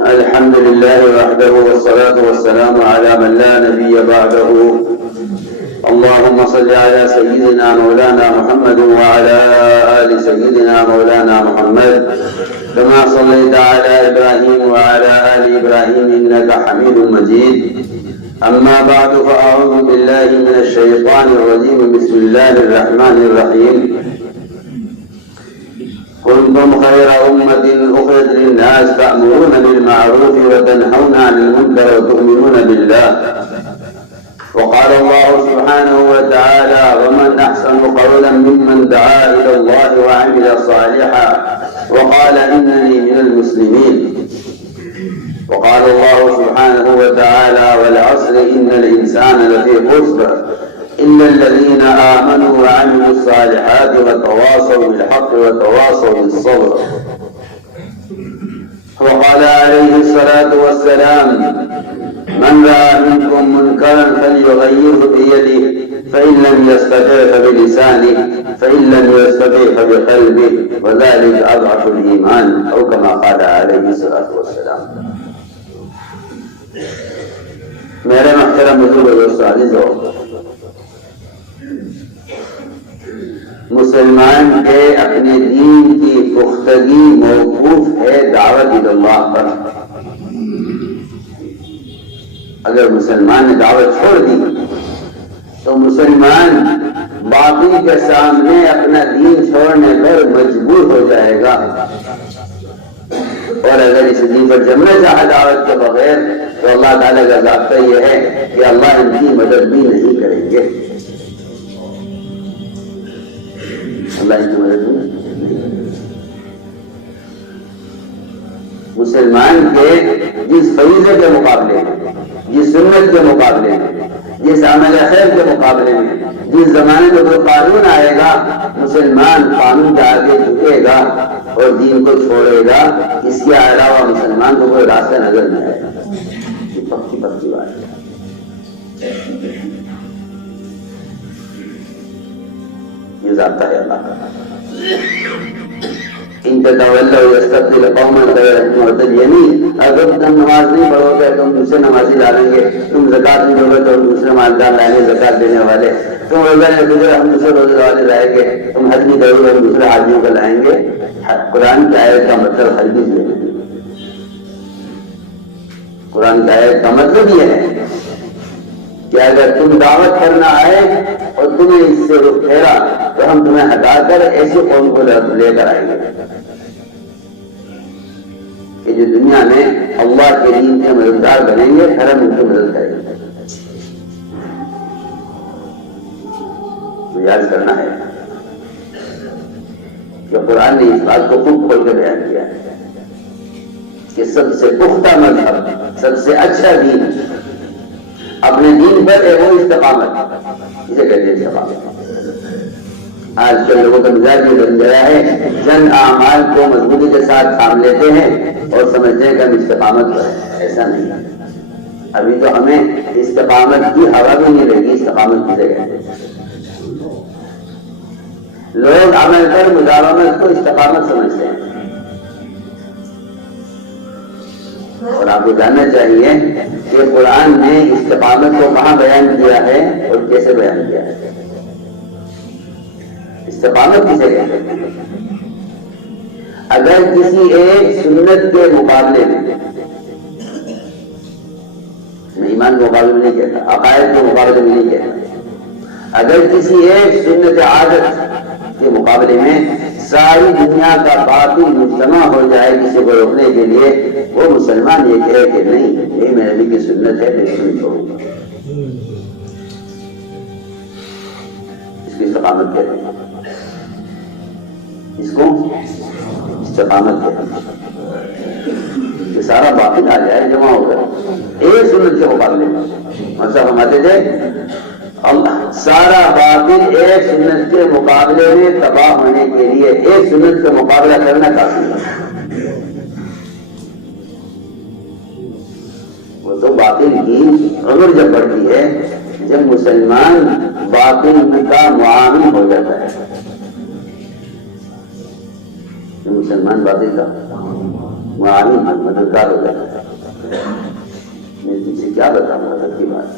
الحمد لله وحده والصلاة والسلام على من لا نبي بعده. اللهم صل على سيدنا مولانا محمد وعلى آل سيدنا مولانا محمد كما صليت على إبراهيم وعلى آل إبراهيم إنك حميد مجيد. أما بعد فأعوذ بالله من الشيطان الرجيم. بسم الله الرحمن الرحيم. كنتم خير أمة أخرجت للناس تأمرون بالمعروف وتنهون عن المنكر وتؤمنون بالله. وقال الله سبحانه وتعالى: ومن أحسن قولا ممن دعا إلى الله وعمل صالحا وقال إنني من المسلمين. وقال الله سبحانه وتعالى: والعصر إن الإنسان لفي خسر إلا الذين آمنوا وعملوا الصالحات وتواصوا بالحق وتواصوا بالصبر. وقال عليه الصلاة والسلام: من رأى منكم منكرا فليغيره بيده فإن لم يستطع فبلسانه فإن لم يستطع فبقلبه وذلك أضعف الإيمان، أو كما قال عليه الصلاة والسلام. میرے محترم بزرگ دوستو عزیزو، مسلمان کے اپنے دین کی پختگی موقوف ہے دعوت اللہ پر. اگر مسلمان نے دعوت چھوڑ دی تو مسلمان باقی کے سامنے اپنا دین چھوڑنے پر مجبور ہو جائے گا، اور اگر اس دین پر جمنا چاہا دعوت کے بغیر تو اللہ تعالیٰ کا ضابطہ یہ ہے کہ اللہ ان کی مدد بھی نہیں کریں گے. اللہ ان کی مدد نہیں. مسلمان کے جس فریضے کے مقابلے میں، جس سنت کے مقابلے میں، جس عمل خیر کے مقابلے میں، جس زمانے میں کوئی قانون آئے گا، مسلمان قانون کے آگے جھکے گا اور دین کو چھوڑے گا. اس کے علاوہ مسلمان کو کوئی راستہ نظر نہیں آئے گا. یہ پکی بات ہے. یہ ذاتہ ہے اللہ کا. ان تتولوا یستبدل قوما غیرکم وتدینی. اگر تم نماز نہیں پڑھو گے تو ہم دوسرے نمازی ڈالیں گے. تم زکات نہیں دو گے تو ہم دوسرے مالدار لائیں گے زکات دینے والے. تم روزہ نہیں دو گے ہم دوسرے روزے والے لائیں گے. تم حج نہیں کرو گے ہم دوسرے حاجیوں کو لائیں گے. قرآن کی آیت کا مطلب ہرگز نہیں. قرآن کی آیت کا مطلب یہ ہے کہ اگر تم دعوت کرنا آئے اور تمہیں اس سے رخ پھیرا تو ہم تمہیں ہٹا کر ایسے قوم کو لے کر آئیں گے کہ جو دنیا میں اللہ کے دین کے مددگار بنیں گے، ہر ہم ان کی مدد کریں گے. یاد کرنا ہے کہ قرآن نے اس بات کو خوب کھول کے بیان کیا ہے کہ سب سے پختہ مذہب، سب سے اچھا دین، اپنے دین پر ہے وہ استقامت. اسے کہتے ہیں استقامت. آج کل لوگوں کا مزاج یہ بن گیا ہے، چند اعمال کو مضبوطی کے ساتھ تھام لیتے ہیں اور سمجھتے ہیں کہ ہم استقامت پر ہیں. ایسا نہیں ہے. ابھی تو ہمیں استقامت کی ہوا بھی نہیں لگی. استقامت کسے کہتے ہیں؟ لوگ عمل پر مداومت کو استقامت سمجھتے ہیں. اور آپ کو جاننا چاہیے کہ قرآن نے استقامت کو کہاں بیان کیا ہے اور کیسے بیان کیا ہے. استقامت کسے کہتے ہیں؟ اگر کسی ایک سنت کے مقابلے میں، ایمان کے مقابلے میں نہیں کہتا، عقائد کے مقابلے میں نہیں کہتا، اگر کسی ایک سنت عادت کے مقابلے میں ساری دنیا کا باقی مجتمع ہو جائے کسی کو روکنے کے لیے، وہ مسلمان یہ کہے کہ نہیں یہ میرے نبی کی سنت ہے، میں اس کو نہیں چھوڑوں گا. اس کی استقامت کہتے ہیں. اس کو استقامت کہتے ہیں. یہ سارا باطل آ جائے جمع ہو کر ایک سنت کے مقابلے میں. مطلب ہمارے تھے سارا باطل ایک سنت کے مقابلے میں تباہ ہونے کے لیے ایک سنت کا مقابلہ کرنا کافی ہے. وہ تو باطل کی عمر جب بڑھتی ہے جب مسلمان باطل کا معامل ہو جاتا ہے. مسلمان باطل کا معاون مددگار ہو جاتا ہے۔ میں تم سے کیا بتاؤں مدد کی بات؟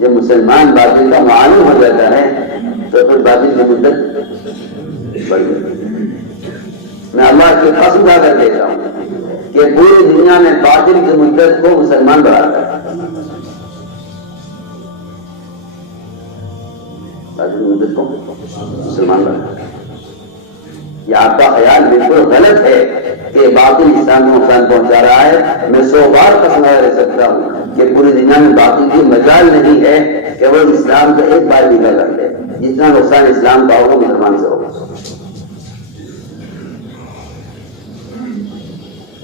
جب مسلمان باطل کا معاون ہو جاتا ہے تو پھر باطل کی مدت بڑھ جاتی ہے۔ میں اللہ کی قسم کھا کر کہتا ہوں کہ پوری دنیا میں باطل کی مدت کو مسلمان بڑھاتا ہے۔ باطل کی مدت کو مسلمان بڑھاتا ہے۔ یہ آپ کا خیال بالکل غلط ہے کہ باطل اسلام کو نقصان پہنچا رہا ہے۔ میں 100 بار قسم رہ سکتا ہوں کہ پوری دنیا میں باطل کی مجال نہیں ہے کہ وہ اسلام کا ایک بار بھی کر لے۔ جتنا نقصان اسلام کا ہوگا مسلمان سے ہوگا،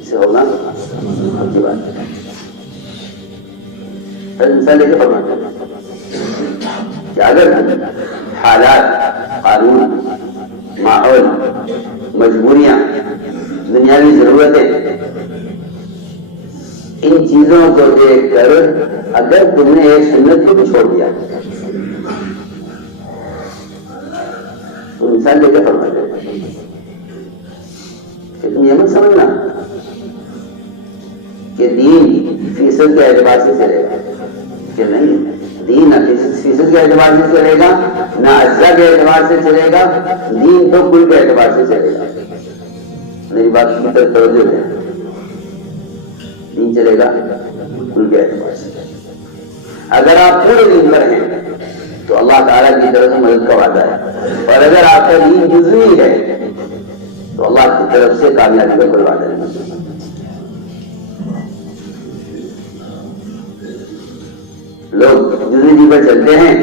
اسے ہوگا اچھی بات ہے۔ مثال لے کے فرماتے ہیں کہ اگر حالات، قانون، ماحول، مجبوریاں، دنیاوی ضرورتیں، ان چیزوں کو دیکھ کر اگر تم نے ایک سنت کو بھی چھوڑ دیا تو مثال لے کے فرماتے ہیں کہ تم یہ مت سمجھنا کہ دین فیصد کے اعتبار سے چلے گا، کہ نہیں، دین نہ فیصد کے اعتبار سے چلے گا نہ اجزاء کے اعتبار سے چلے گا، دین تو کل کے اعتبار سے چلے گا۔ میری بات کی طرف توجہ ہے، دین چلے گا کل کے اعتبار سے۔ اگر آپ پورے دین پر ہیں تو اللہ تعالیٰ کی طرف سے مدد کا وعدہ ہے، اور اگر آپ کا دین جزوی ہے تو اللہ کی طرف سے کامیابی کا کوئی وعدہ نہیں۔ لوگ جزوی دین پر چلتے ہیں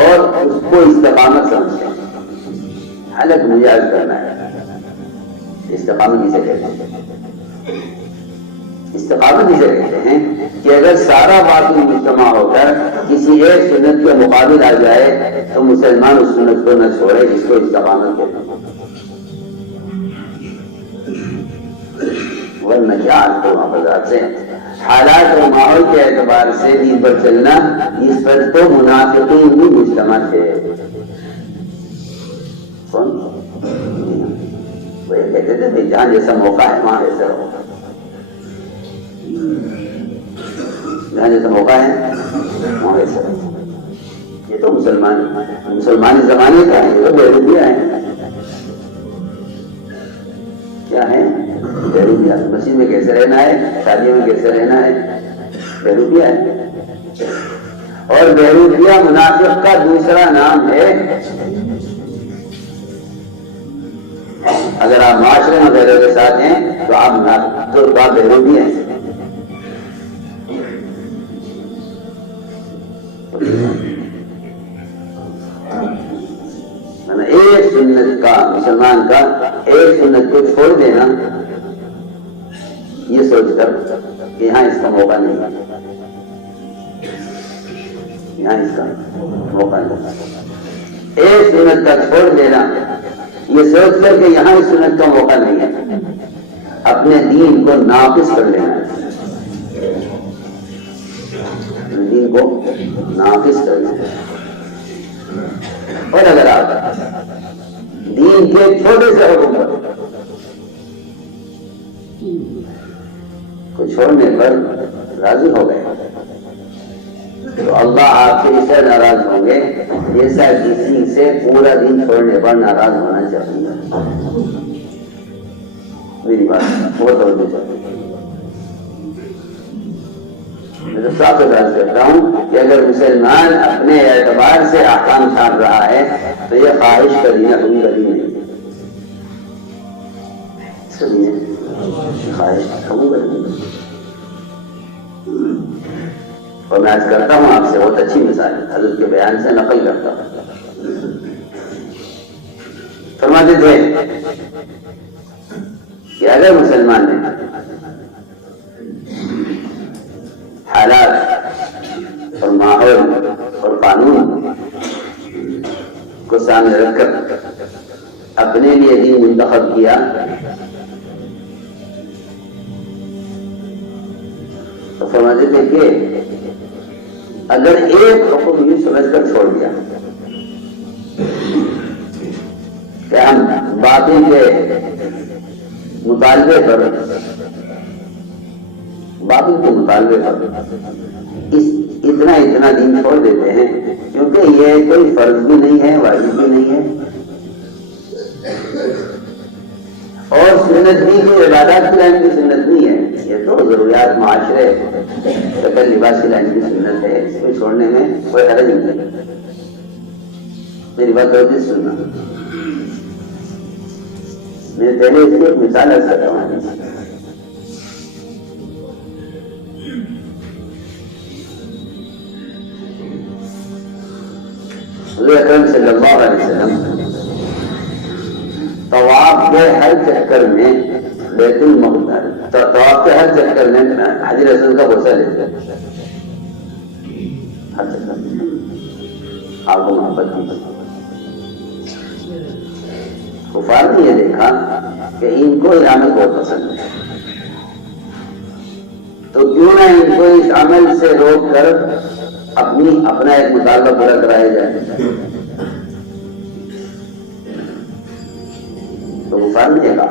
اور اس کو استقامت سمجھتے ہیں، حالت مجاز کرنا ہے۔ استقامت کسے کہتے ہیں؟ استقامت اسے کہتے ہیں کہ اگر سارا باطل مجتمع ہو کر کسی ایک سنت کے مقابل آ جائے تو مسلمان اس سنت کو نہ چھوڑے، جس کو استقامت کہتے ہیں۔ ورنہ کیا آج تو محفظات سے حالات اور ماحول کے اعتبار سے دین پر چلنا، اس پر تو منافقین بھی مجتمع تھے۔ کون؟ وہ یہ کہتے تھے کہ جہاں جیسا موقع ہے وہاں ایسا ہوگا، جہاں جیسا موقع ہے وہاں ایسا ہوگا۔ یہ تو مسلمانی زمانے کا ہے، یہ تو بیروبیہ ہے۔ کیا ہے؟ بیروبیہ۔ مسجد میں کیسے رہنا ہے، شادیوں میں کیسے رہنا ہے، بیروبیہ ہے۔ اور بیروبیہ منافق کا دوسرا نام ہے۔ اگر آپ معاشرے میں غیروں کے ساتھ ہیں تو آپ منافق، تو آپ بیروبیہ ہیں۔ ایک سنت کا، مسلمان کا ایک سنت کو چھوڑ دینا یہ سوچ کر کہ یہاں اس کا موقع نہیں ہے، یہاں اس کا موقع نہیں، ایک سنت کا چھوڑ دینا یہ سوچ کر کہ یہاں اس سنت کا موقع نہیں ہے، اپنے دین کو ناقص کر لینا ہے، دین کو ناقص کر لینا ہے۔ اور اگر آپ دین کے چھوٹے سے حکم کو چھوڑنے پر راضی ہو گئے تو اللہ آپ سے اسے ناراض ہوں گے جیسا کسی سے پورا دین چھوڑنے پر ناراض ہونا چاہیے۔ میری بات بہت توجہ چاہیے۔ میں تو صاف اعتراض کرتا ہوں کہ اگر مسلمان اپنے اعتبار سے احکام چھاپ رہا ہے تو یہ خواہش کا دین اپنی کبھی نہیں، خواہش قبول نہیں۔ اور میں آج کرتا ہوں آپ سے بہت اچھی مثال حضرت کے بیان سے نقل کرتا ہوں۔ فرماتے تھے کہ اگر مسلمان نے حالات اور ماحول اور قانون کو سامنے رکھ کر اپنے لیے دین منتخب کیا تو فرماتے تھے کہ اگر ایک حکم یوں سمجھ کر چھوڑ دیا کہ ہم باطل کے مطالبے پر، باقی کے مطالبے پر اتنا دین چھوڑ دیتے ہیں، کیونکہ یہ کوئی فرض بھی نہیں ہے، واجب بھی نہیں ہے، اور سنت بھی کوئی عبادات کی لائن کی سنت نہیں ہے، یہ تو ضروریات معاشرے شکل لباس کی لائن کی سنت ہے، اس کو چھوڑنے میں کوئی حرج نہیں ہے۔ میری بات ہوتی سننا، میں پہلے اس کی ایک مثال عرض کرتا ہوں۔ حضور اکرم صلی اللہ علیہ وسلم طواف کے ہر چکر میں بیت المقدس، طواف کے ہر چکر میں حجر اسود کا بوسہ لیتے ہیں، ہر چکر میں آپ کو محبت کی۔ کفار نے یہ دیکھا کہ ان کو یہ عمل بہت پسند ہے، تو کیوں نہ ان کو اس عمل سے روک کر اپنا ایک مطالبہ پورا کرایا جائے۔ تو کفار نے یہ کہا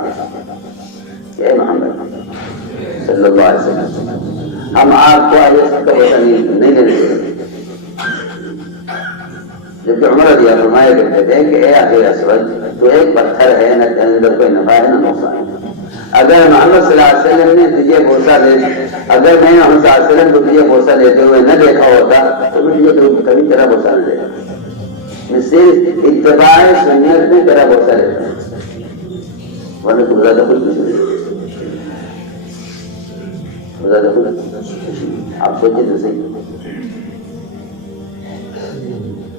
کہ اے محمد صلی اللہ علیہ وسلم، ہم آپ کو آج اس کا بوسہ نہیں لینے دیں۔ جبکہ عمر رضی اللہ عنہ فرمایا کرتے تھے کہ اے حجر اسود، تو ایک پتھر ہے، نہ اندر کوئی نفع ہے نہ نقصان ہے۔ اگر محمد صلی اللہ علیہ وسلم نے تجھے بوسہ اگر میں محمد صلی اللہ علیہ وسلم کو تجھے بوسہ لیتے ہوئے نہ دیکھا ہوتا تو میں تجھے کبھی تیرا بوسہ نہ دیتا، میں صرف اتباع سنت میں تیرا بوسہ لیتا ہوں، ورنہ تو زیادہ کچھ نہیں، زیادہ کچھ۔ آپ سوچیں تو صحیح،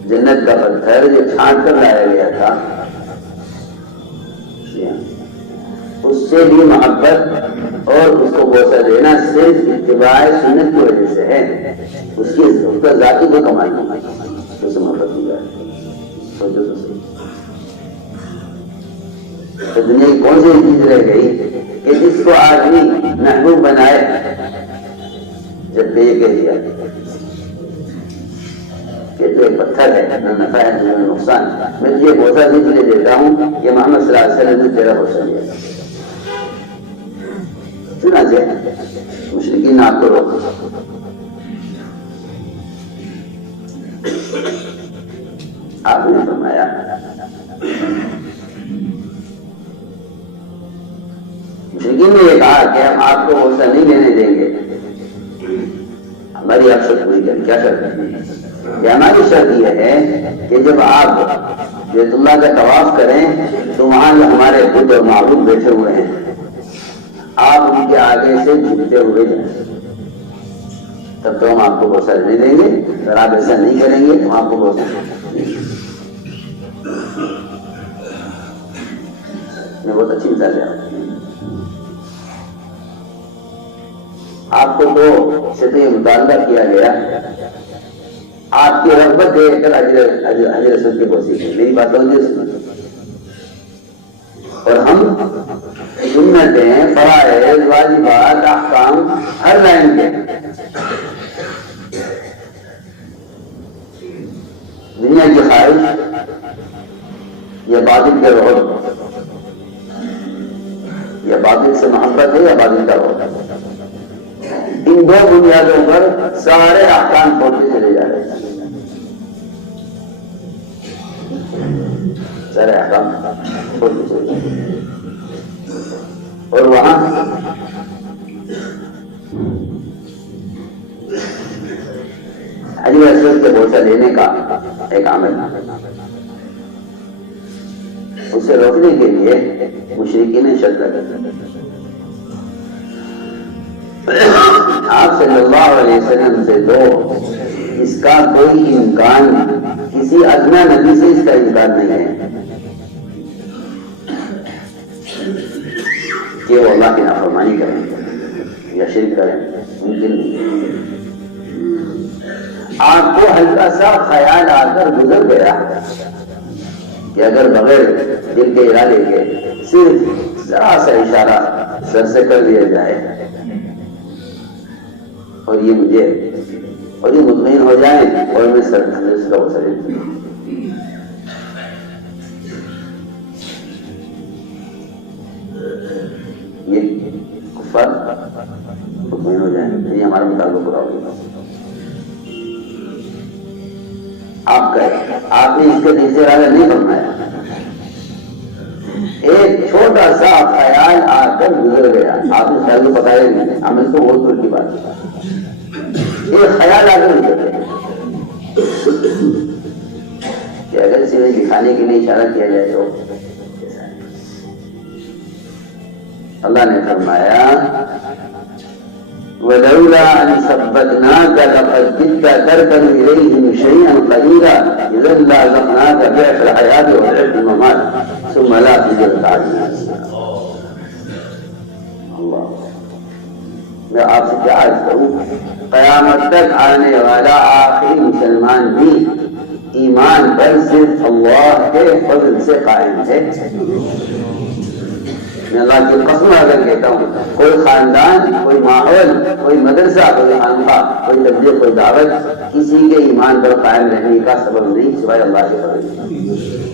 جنت کا پتھر جو چھانٹ کر لایا گیا تھا، اس سے بھی محبت اور اس کو بوسہ دینا صرف اتباع سنت کی وجہ سے ہے، اس کا ذاتی کو کمائی اس سے محبت کی جائے۔ سوچو تو صحیح، تو دنیا کی کون سی چیز رہ گئی کہ جس کو آدمی محبوب بنائے؟ جب یہ کہہ دیا کہ تو ایک پتھر ہے، نہ نفع ہے نہ نقصان، میں تجھے بوسہ اس لیے دیتا ہوں کہ محمد صلی اللہ علیہ وسلم نے تیرا بوسہ لیا۔ چنانچہ مشرکین نے آپ کو روکا، آپ نے فرمایا مشرکین نے یہ کہا کہ ہم آپ کو بوسہ نہیں لینے دیں گے، ہماری آپ شرط پوری کریں۔ کیا شرط ہے؟ کہ ہماری شرط یہ ہے کہ جب آپ بیت اللہ کا طواف کریں تو وہاں جو ہمارے بت اور معبود بیٹھے ہوئے ہیں آپ ان کے آگے سے جھکتے ہوئے جائیں، تب تو ہم آپ کو بوسہ نہیں دیں گے، اگر آپ ایسا نہیں کریں گے تو آپ کو بوسہ میں بہت اچھی مثال ہے۔ آپ کو تو سے مطالبہ کیا گیا، آپ کی رغبت دیکھ کر حجر اسود کے بوسے کی، میری بات اور ہم سنتیں، فرائض، واجبات، احکام ہر لائن کے دنیا کی خواہش یا باطل کے روح، یا باطل سے محبت ہے یا باطل کا روح، ان دو بنیادوں پر سارے احکام چھوڑتے چلے جا رہے ہیں، سارے احکام چھوڑتے چلے جا رہے ہیں۔ اور وہاں حجر اسود کے بوسہ لینے کا ایک عمل، اسے روکنے کے لیے مشرکین نے شرط لگائی۔ آپ صلی اللہ علیہ وسلم سے تو اس کا کوئی امکان، کسی ادنا نبی سے اس کا امکان نہیں ہے کہ وہ اللہ کی نافرمانی کریں یا شرک کریں، ممکن نہیں۔ آپ کو ہلکا سا خیال آ کر گزر گیا کہ اگر بغیر دل کے ارادے کے صرف ذرا سا اشارہ سر سے کر دیا جائے اور یہ مطمئن ہو جائیں اور میں سر کا وسر یہ کفر مطمئن ہو جائیں گے، یہ ہمارا مطالبہ پورا ہوگا۔ آپ نے اس کے دل سے ارادہ نہیں فرمایا، ایک چھوٹا سا خیال آ کر گزر گیا، آپ نے خیال کو بتایا نہیں، عمل تو بہت دور کی بات ہے، ایک خیال آ کر گزر گیا کہ اگر اسے دکھانے کے لیے اشارہ کیا جائے تو اللہ نے فرمایا وَلَوْلَا أَنْ ثَبَّتْنَاكَ لَقَدْ كِدتَّ تَرْكَنُ إِلَيْهِمْ شَيْئًا قَلِيلًا إِذًا لَّأَذَقْنَاكَ ضِعْفَ الْحَيَاةِ وَضِعْفَ الْمَمَاتِ ثُمَّ لَا تَجِدُ لِّلْكَافِرِينَ اللہ، میں آپ سے کیا عرض کروں، قیامت تک آنے والا آخری مسلمان بھی ایمان پر صرف اللہ کے فضل سے قائم ہے۔ میں اللہ کی قسم اگر کہتا ہوں، کوئی خاندان، کوئی ماحول، کوئی مدرسہ، کوئی خانقاہ، کوئی تبلیغ، کوئی دعوت کسی کے ایمان پر قائم رہنے کا سبب نہیں سوائے اللہ کے فضل۔